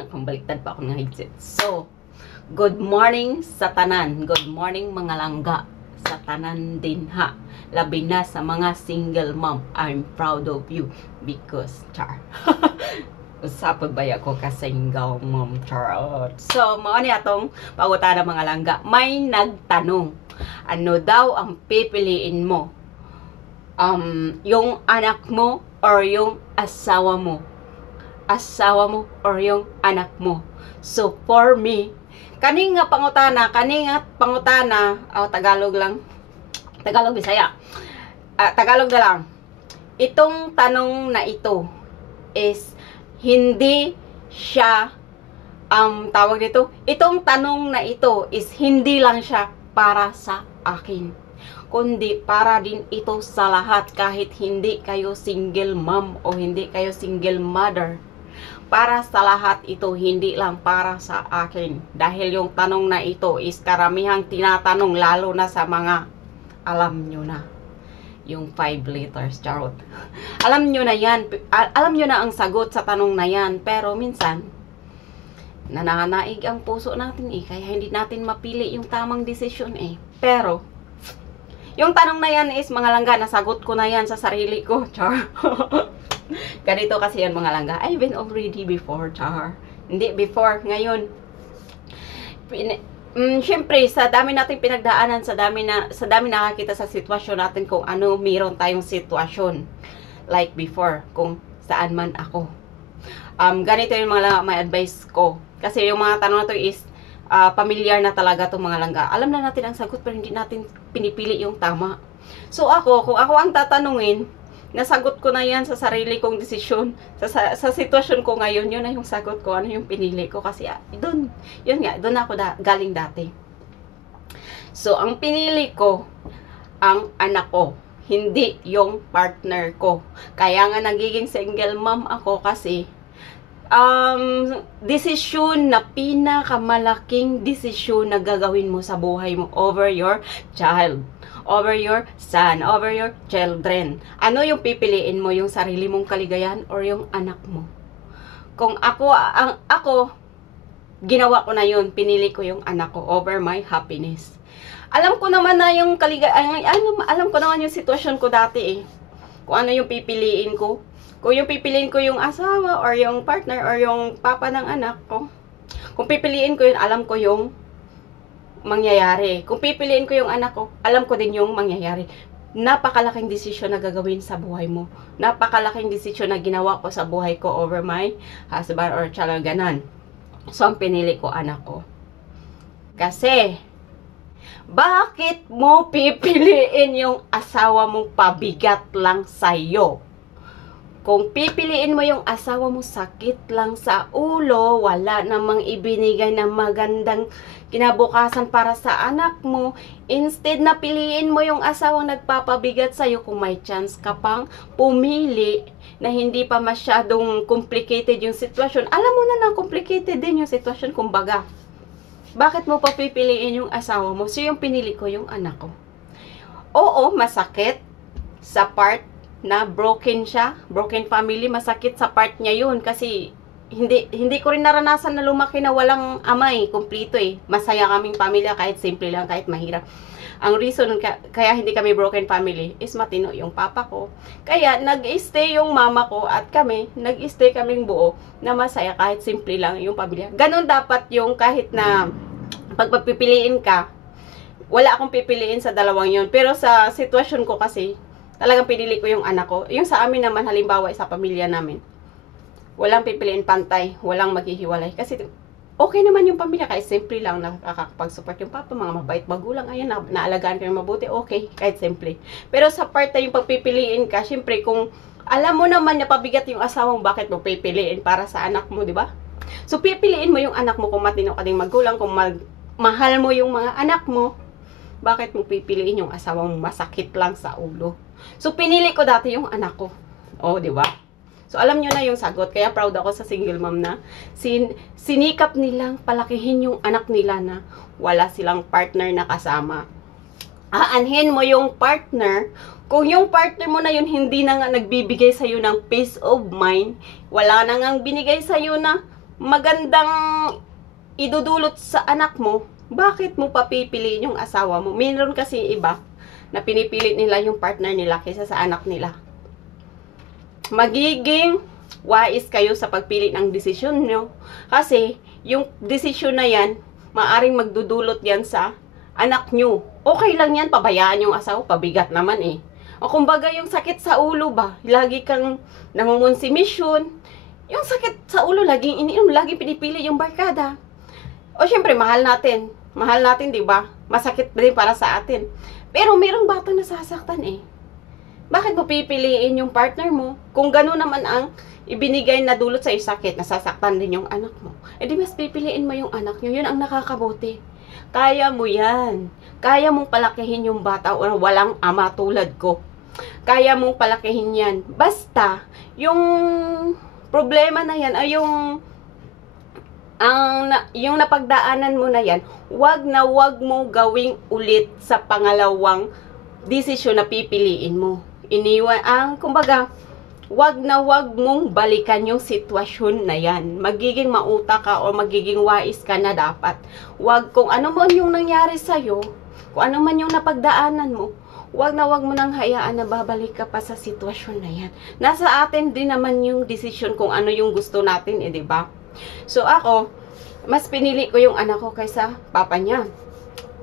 Nakambaliktad pa ako ng headset. So, good morning sa tanan. Good morning mga langga. Sa tanan din ha. Labi na sa mga single mom. I'm proud of you. Because, char. Usapod ba ako ka single mom, char. So, mga ni atong pagutan ng mga langga. May nagtanong. Ano daw ang pipiliin mo? Yung anak mo or yung asawa mo? Asawa mo or yung anak mo? So, for me, kaning nga pangutana, Tagalog lang. Tagalog, Bisaya. Tagalog na lang. Itong tanong na ito is hindi siya, tawag dito, itong tanong na ito is hindi lang siya para sa akin, kundi para din ito sa lahat, kahit hindi kayo single mom o hindi kayo single mother. Para sa lahat ito, hindi lang para sa akin. Dahil yung tanong na ito is karamihang tinatanong, lalo na sa mga, alam nyo na, yung 5 letters, charot. Alam nyo na yan, alam nyo na ang sagot sa tanong na yan, pero minsan, nananaig ang puso natin kaya hindi natin mapili yung tamang desisyon Pero, yung tanong na yan is, mga langga, nasagot ko na yan sa sarili ko, char. Ganito kasi yan mga langga. I've been already before, char. Hindi before, ngayon. Siyempre, sa dami natin pinagdaanan, sa dami nakakita sa sitwasyon natin kung ano mayroon tayong sitwasyon. Like before, kung saan man ako. Ganito yung mga langga, may advice ko. Kasi yung mga tanong na to is, familiar na talaga itong mga langga. Alam na natin ang sagot, pero hindi natin pinipili yung tama. So ako, kung ako ang tatanungin, nasagot ko na yan sa sarili kong desisyon. Sa sitwasyon ko ngayon, yun na yung sagot ko, ano yung pinili ko. Kasi doon ako galing dati. So, ang pinili ko, ang anak ko, hindi yung partner ko. Kaya nga nagiging single mom ako kasi, desisyon na pinakamalaking desisyon na gagawin mo sa buhay mo over your child, over your son, over your children. Ano yung pipiliin mo? Yung sarili mong kaligayahan or yung anak mo? Kung ako, ginawa ko na yun, pinili ko yung anak ko over my happiness. Alam ko naman na yung kaligayahan, alam ko naman yung sitwasyon ko dati kung ano yung pipiliin ko. Kung yung pipiliin ko yung asawa or yung partner or yung papa ng anak ko, kung pipiliin ko yun, alam ko yung mangyayari. Kung pipiliin ko yung anak ko, alam ko din yung mangyayari. Napakalaking desisyon na gagawin sa buhay mo. Napakalaking desisyon na ginawa ko sa buhay ko over my husband or child, ganan. So, ang pinili ko, anak ko. Kasi, bakit mo pipiliin yung asawa mong pabigat lang sa'yo? Kung pipiliin mo yung asawa mo, sakit lang sa ulo, wala namang ibinigay na magandang kinabukasan para sa anak mo. Instead na piliin mo yung asawang nagpapabigat sa'yo, kung may chance ka pang pumili na hindi pa masyadong complicated yung sitwasyon. Alam mo na complicated din yung sitwasyon, kumbaga. Bakit mo pa pipiliin yung asawa mo? So yung pinili ko yung anak ko. Oo, masakit sa part na broken siya, broken family, masakit sa part niya yun kasi hindi ko rin naranasan na lumaki na walang ama kumplito Masaya kaming pamilya kahit simple lang, kahit mahirap. Ang reason kaya hindi kami broken family is matino yung papa ko. Kaya nag-stay yung mama ko at kami, nag-stay kaming buo na masaya kahit simple lang yung pamilya. Ganon dapat yung kahit na pagpapipiliin ka, wala akong pipiliin sa dalawang yun. Pero sa sitwasyon ko kasi, talagang pinili ko yung anak ko. Yung sa amin naman, halimbawa sa pamilya namin, walang pipiliin pantay, walang maghihiwalay. Kasi okay naman yung pamilya, kahit simple lang, nakakapag-support yung papa, mga mabait magulang, ayun, naalagaan kayo mabuti, okay, kahit simple. Pero sa part na yung pagpipiliin ka, syempre kung alam mo naman na pabigat yung asawa mo, bakit mo pipiliin para sa anak mo, di ba? So pipiliin mo yung anak mo kung matino ka ding magulang, kung mahal mo yung mga anak mo, bakit mo pipiliin yung asawa mo, masakit lang sa ulo. So, pinili ko dati yung anak ko. Oh, di ba? So, alam nyo na yung sagot. Kaya proud ako sa single mom na sinikap nilang palakihin yung anak nila na wala silang partner na kasama. Aanhin mo yung partner. Kung yung partner mo na yun hindi na nga nagbibigay sa'yo ng peace of mind, wala na nga binigay sa'yo na magandang idudulot sa anak mo, bakit mo papipiliin yung asawa mo? Meron kasi iba na pinipili nila yung partner nila kaysa sa anak nila. Magiging wais kayo sa pagpili ng desisyon nyo. Kasi, yung desisyon na yan, maaring magdudulot yan sa anak nyo. Okay lang yan, pabayaan yung asawa, pabigat naman eh. O kumbaga yung sakit sa ulo ba, lagi kang nangungonsumisyon, yung sakit sa ulo, laging iniinom, laging pinipili yung barkada. O syempre, mahal natin, di ba? Masakit din para sa atin. Pero mayroong batang nasasaktan eh. Bakit mo pipiliin yung partner mo? Kung gano'n naman ang ibinigay na dulot sa sakit, nasasaktan din yung anak mo. Eh di mas pipiliin mo yung anak nyo, yun ang nakakabuti. Kaya mo yan. Kaya mong palakihin yung bata o walang ama tulad ko. Kaya mong palakihin yan. Basta, yung problema na yan, ay yung napagdaanan mo na yan, wag mo gawing ulit sa pangalawang desisyon na pipiliin mo. Kumbaga, wag mong balikan yung sitwasyon na yan. Magiging mauta ka o magiging wais ka na dapat. Wag kung ano man yung nangyari sa'yo, kung ano man yung napagdaanan mo, wag mo nang hayaan na babalik ka pa sa sitwasyon na yan. Nasa atin din naman yung desisyon kung ano yung gusto natin, eh, di ba? So ako, mas pinili ko yung anak ko kaysa papa niya.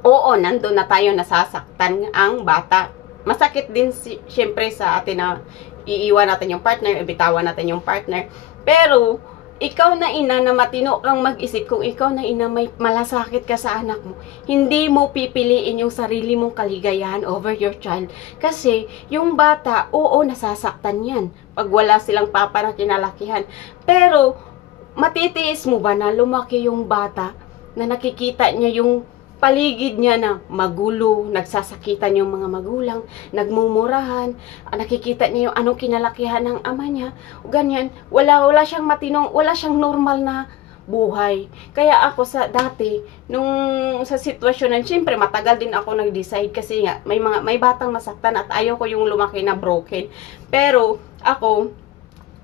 Oo, nandun na tayo nasasaktan ang bata. Masakit din syempre sa atin na iiwan natin yung partner, ibitawan natin yung partner. Pero, ikaw na ina na matino kang mag-isip, kung ikaw na ina may malasakit ka sa anak mo, hindi mo pipiliin yung sarili mong kaligayahan over your child. Kasi, yung bata, oo, nasasaktan yan. Pag wala silang papa na kinalakihan. Pero, matitiis mo ba na lumaki yung bata na nakikita niya yung paligid niya na magulo, nagsasakitan yung mga magulang, nagmumurahan, nakikita niya yung anong kinalakihan ng ama niya, ganyan, wala siyang matinong, wala siyang normal na buhay. Kaya ako sa dati, nung sa sitwasyon na, siyempre matagal din ako nag-decide kasi nga, may batang masaktan at ayaw ko yung lumaki na broken. Pero, ako,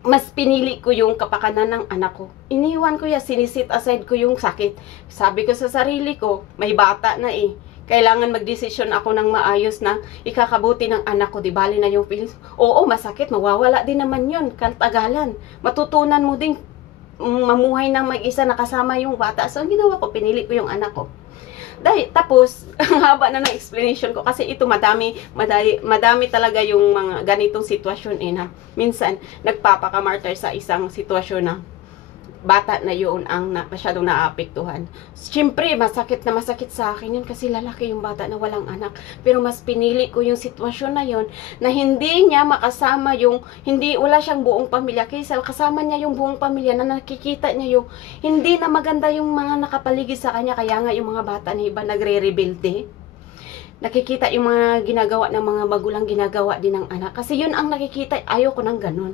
mas pinili ko yung kapakanan ng anak ko. Iniwan ko yan, sinisit aside ko yung sakit. Sabi ko sa sarili ko, may bata na eh. Kailangan magdesisyon ako ng maayos na ikakabuti ng anak ko. Di bali na yung feelings. Oo, masakit, mawawala din naman yun. Kaltagalan. Matutunan mo din mamuhay ng mag-isa na kasama yung bata. So, ang ginawa ko, pinili ko yung anak ko. Dahil, tapos, ang haba na ng explanation ko kasi ito madami talaga yung mga ganitong sitwasyon na minsan nagpapakamartyr sa isang sitwasyon na bata na yun ang masyadong naapektuhan. Siyempre, masakit sa akin yun kasi lalaki yung bata na walang anak. Pero mas pinili ko yung sitwasyon na yun na hindi niya makasama wala siyang buong pamilya. Kaysa kasama niya yung buong pamilya na nakikita niya yung hindi na maganda yung mga nakapaligid sa kanya. Kaya nga yung mga bata na iba nagre-rebelde. Nakikita yung mga ginagawa ng mga magulang ginagawa din ng anak. Kasi yun ang nakikita, ayoko ng ganun.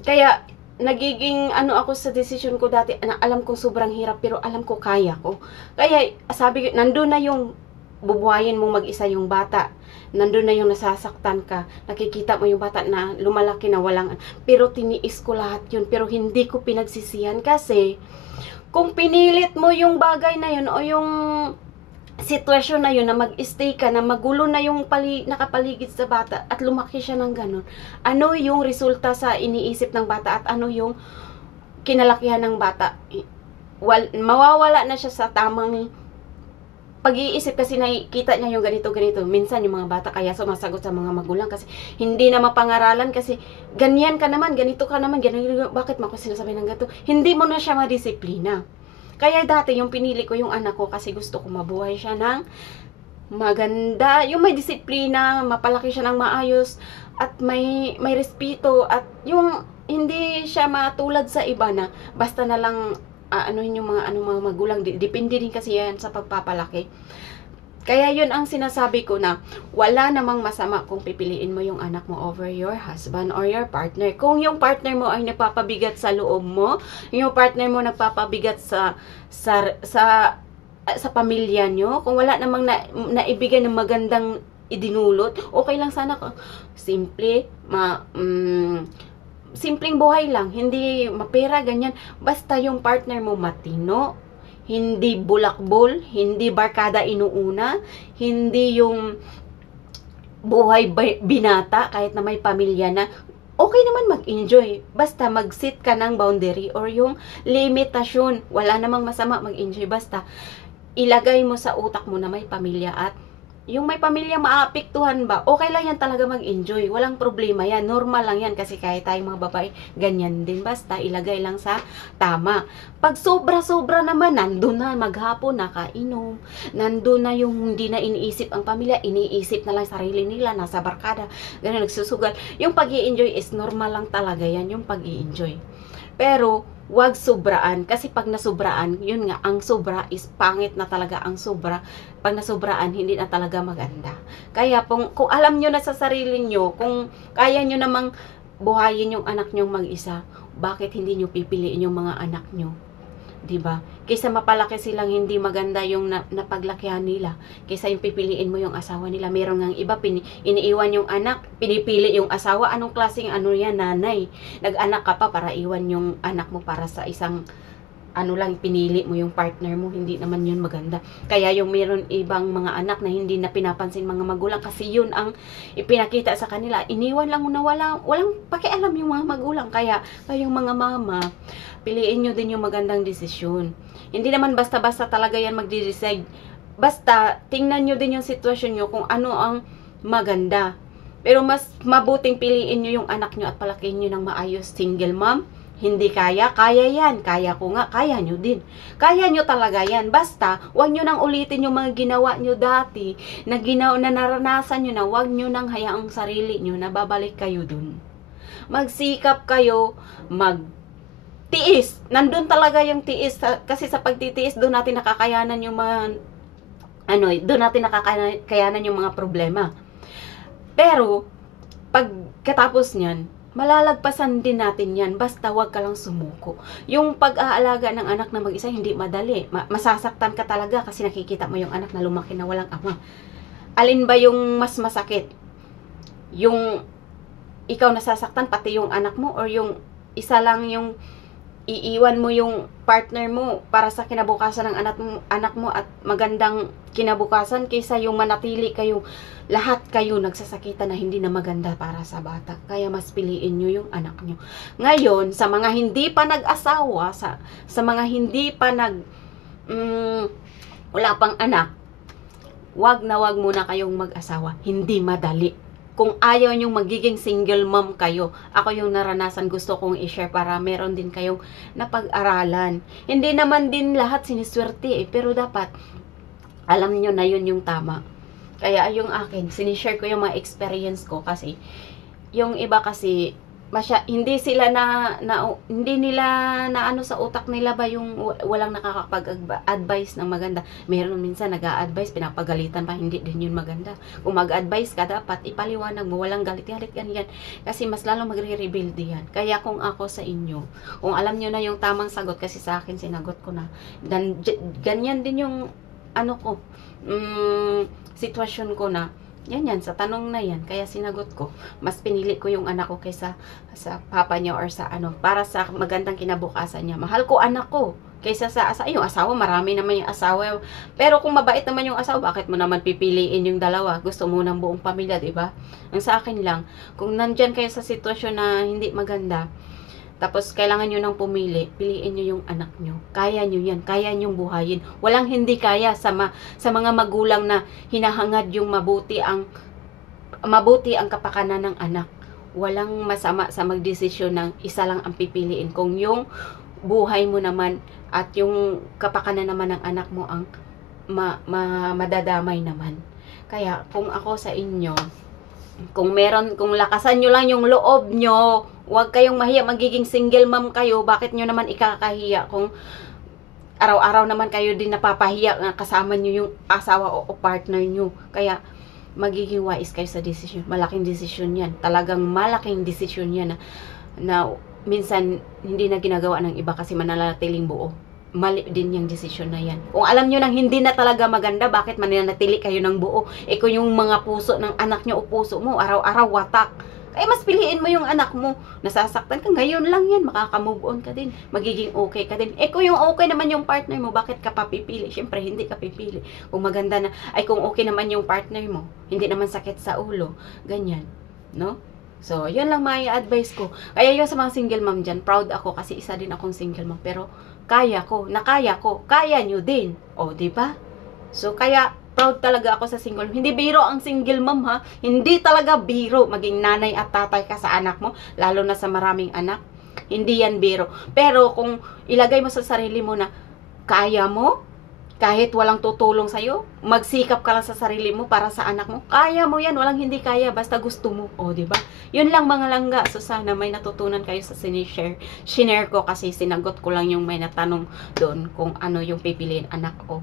Kaya nagiging ako sa decision ko dati, na alam kong sobrang hirap pero alam ko kaya ko. Kaya sabi ko, nandun na yung bubuhayin mong mag-isa yung bata. Nandun na yung nasasaktan ka. Nakikita mo yung bata na lumalaki na walang, pero tiniis ko lahat yun. Pero hindi ko pinagsisihan kasi kung pinilit mo yung bagay na yun o yung sitwasyon na yun na mag-stay ka, na magulo na yung nakapaligid sa bata at lumaki siya ng ganun, ano yung resulta sa iniisip ng bata at ano yung kinalakihan ng bata? Mawawala na siya sa tamang pag-iisip kasi nakikita niya yung ganito. Minsan yung mga bata kaya sumasagot sa mga magulang kasi hindi na mapangaralan kasi ganyan ka naman, ganito ka naman, ganito, bakit mo ako sinasabi ng ganito? Hindi mo na siya madisiplina. Kaya dati yung pinili ko yung anak ko kasi gusto ko mabuhay siya ng maganda, yung may disiplina, mapalaki siya ng maayos at may respeto at yung hindi siya matulad sa iba na basta na lang yung mga magulang, depende din kasi yan sa pagpapalaki. Kaya yun ang sinasabi ko na wala namang masama kung pipiliin mo yung anak mo over your husband or your partner. Kung yung partner mo ay nagpapabigat sa loob mo, yung partner mo nagpapabigat sa pamilya nyo, kung wala namang naibigay ng magandang idinulot, okay lang sana kung simple, simpleng buhay lang, hindi mapera, ganyan. Basta yung partner mo matino, hindi bulakbol, hindi barkada inuuna, hindi yung buhay binata kahit na may pamilya na. Okay naman mag-enjoy. Basta mag-set ka ng boundary or yung limitasyon. Wala namang masama mag-enjoy. Basta ilagay mo sa utak mo na may pamilya at yung may pamilya maapektuhan ba, okay lang yan talaga mag-enjoy. Walang problema yan. Normal lang yan kasi kahit tayong mga babae, ganyan din. Basta ilagay lang sa tama. Pag sobra-sobra naman, nandun na maghapon, nakainom. Nandun na yung hindi na iniisip ang pamilya, iniisip na lang sarili nila, nasa barkada, ganun, nagsusugal. Yung pag-i-enjoy is normal lang talaga yan, yung pag-i-enjoy. Pero, wag sobraan. Kasi pag nasubraan, yun nga, ang sobra is pangit na talaga ang sobra. Pag nasubraan, hindi na talaga maganda. Kaya kung alam nyo na sa sarili nyo, kung kaya nyo namang buhayin yung anak nyo mag-isa, bakit hindi nyo pipiliin yung mga anak nyo? Diba? Kaysa mapalaki silang hindi maganda yung napaglakihan nila. Kaysa yung pipiliin mo yung asawa nila. Meron ngang iba, iniiwan yung anak, pinipili yung asawa. Anong klaseng ano yan, nanay? Nag-anak ka pa para iwan yung anak mo para sa isang ano lang, pinili mo yung partner mo, hindi naman yun maganda. Kaya yung meron ibang mga anak na hindi na pinapansin mga magulang kasi yun ang ipinakita sa kanila. Iniwan lang na walang pakialam yung mga magulang. Kaya kayong mga mama, piliin nyo din yung magandang desisyon. Hindi naman basta-basta talaga yan magde-decide. Basta, tingnan nyo din yung sitwasyon nyo kung ano ang maganda. Pero mas mabuting piliin nyo yung anak nyo at palakihin nyo ng maayos. Single mom, hindi kaya? Kaya yan. Kaya ko nga. Kaya nyo din. Kaya nyo talaga yan. Basta, huwag nyo nang ulitin yung mga ginawa nyo dati, na naranasan nyo na, huwag nyo nang hayaang sarili nyo na babalik kayo dun. Magsikap kayo, tiis. Nandun talaga yung tiis. Kasi sa pagtitiis, doon natin nakakayanan yung mga, doon natin nakakayanan yung mga problema. Pero, pagkatapos niyan, malalagpasan din natin yan. Basta wag ka lang sumuko. Yung pag-aalaga ng anak na mag-isa, hindi madali. Masasaktan ka talaga kasi nakikita mo yung anak na lumaki na walang ama. Alin ba yung mas masakit? Yung ikaw nasasaktan, pati yung anak mo, or yung isa lang yung iiwan mo yung partner mo para sa kinabukasan ng anak mo at magandang kinabukasan kaysa yung manatili kayo, lahat kayo nagsasakitan na hindi na maganda para sa bata. Kaya mas piliin nyo yung anak nyo. Ngayon, sa mga hindi pa nag-asawa, sa mga hindi pa wala pang anak, wag na wag muna kayong mag-asawa. Hindi madali. Kung ayaw nyong magiging single mom kayo, ako yung naranasan gusto kong i-share para meron din kayong napag-aralan. Hindi naman din lahat siniswerte pero dapat alam nyo na yun yung tama. Kaya yung akin, sinishare ko yung mga experience ko kasi yung iba kasi hindi sila hindi nila na ano sa utak nila ba yung walang nakakapag-advise ng maganda. Meron minsan nag-a-advise, pinapagalitan pa, hindi din yun maganda. Kung mag-advise ka, dapat ipaliwanag mo, walang galit-galit ganyan. Kasi mas lalo magre-rebuild yan. Kaya kung ako sa inyo, kung alam nyo na yung tamang sagot, kasi sa akin sinagot ko na, dan, ganyan din yung sitwasyon ko na, yan, sa tanong na yan, kaya sinagot ko, mas pinili ko yung anak ko kaysa sa papa niya or sa para sa magandang kinabukasan niya. Mahal ko anak ko, kaysa sa yung asawa, marami naman yung asawa. Pero kung mabait naman yung asawa, bakit mo naman pipiliin yung dalawa? Gusto mo ng buong pamilya, diba? Ang sa akin lang, kung nandyan kayo sa sitwasyon na hindi maganda, tapos kailangan nyo nang pumili, piliin nyo yung anak nyo. Kaya nyo yan, kaya nyong buhayin. Walang hindi kaya sa mga magulang na hinahangad yung mabuti ang kapakanan ng anak. Walang masama sa magdesisyon ng isa lang ang pipiliin. Kung yung buhay mo naman at yung kapakanan naman ng anak mo ang madadamay naman. Kaya kung ako sa inyo, kung lakasan nyo lang yung loob nyo, huwag kayong mahiya, magiging single mom kayo, bakit nyo naman ikakahiya kung araw-araw naman kayo din napapahiya na kasama nyo yung asawa o partner nyo. Kaya magiging wise kayo sa desisyon. Malaking desisyon yan. Talagang malaking desisyon yan na minsan hindi na ginagawa ng iba kasi mananatiling buo. Mali din yung desisyon na yan. Kung alam nyo nang hindi na talaga maganda, bakit mananatili kayo ng buo? Kung yung mga puso ng anak nyo o puso mo, araw-araw watak. Kaya mas piliin mo yung anak mo. Nasasaktan ka, ngayon lang yan, makaka-move on ka din. Magiging okay ka din. Eh kung yung okay naman yung partner mo, bakit ka papipili? Siyempre, hindi ka pipili. Kung maganda na, ay kung okay naman yung partner mo, hindi naman sakit sa ulo, ganyan. No? So, yun lang may advice ko. Kaya yun sa mga single mom dyan, proud ako kasi isa din akong single mom. Pero, kaya ko, kaya nyo din. O, di ba? So, kaya, proud talaga ako sa single mom. Hindi biro ang single mom, ha? Hindi talaga biro maging nanay at tatay ka sa anak mo, lalo na sa maraming anak. Hindi yan biro. Pero, kung ilagay mo sa sarili mo na, kaya mo, kahit walang tutulong sa'yo, magsikap ka lang sa sarili mo para sa anak mo. Kaya mo yan, walang hindi kaya, basta gusto mo. O, di ba? Yun lang mga langga. So, sana may natutunan kayo sa sinare ko kasi sinagot ko lang yung may natanong doon kung ano yung pipiliin anak ko.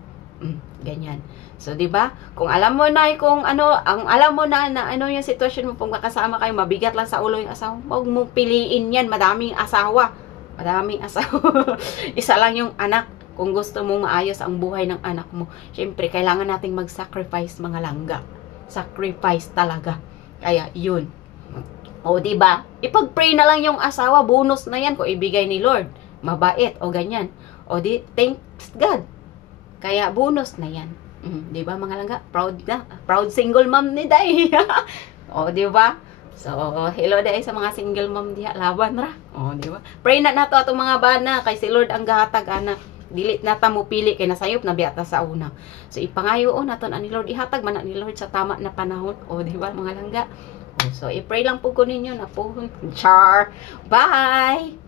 Ganyan. So, di ba? Kung alam mo na alam mo na ano yung sitwasyon mo, kung kakasama kayo, mabigat lang sa ulo yung asawa, huwag mo piliin yan. Madaming asawa. Isa lang yung anak. Kung gusto mong maayos ang buhay ng anak mo, syempre, kailangan nating mag-sacrifice mga langga. Sacrifice talaga. Kaya, yun. O, diba? Ipag-pray na lang yung asawa, bonus na yan kung ibigay ni Lord. Mabait, o ganyan. O, thanks God. Kaya, bonus na yan. Diba, mga langga? Proud na. Proud single mom ni Day. O, diba? So, hello day sa mga single mom diha. Laban ra. O, diba? Pray na nato atong mga bana, kay si Lord ang gahatag, anak. Dilit na ta mo pili kay nasayop na biyata sa una. So ipangayoon naton ani Lord, ihatag man ni Lord sa tama na panahon. O di ba mga langga? So i-pray lang po ko ninyo na po. Char. Bye.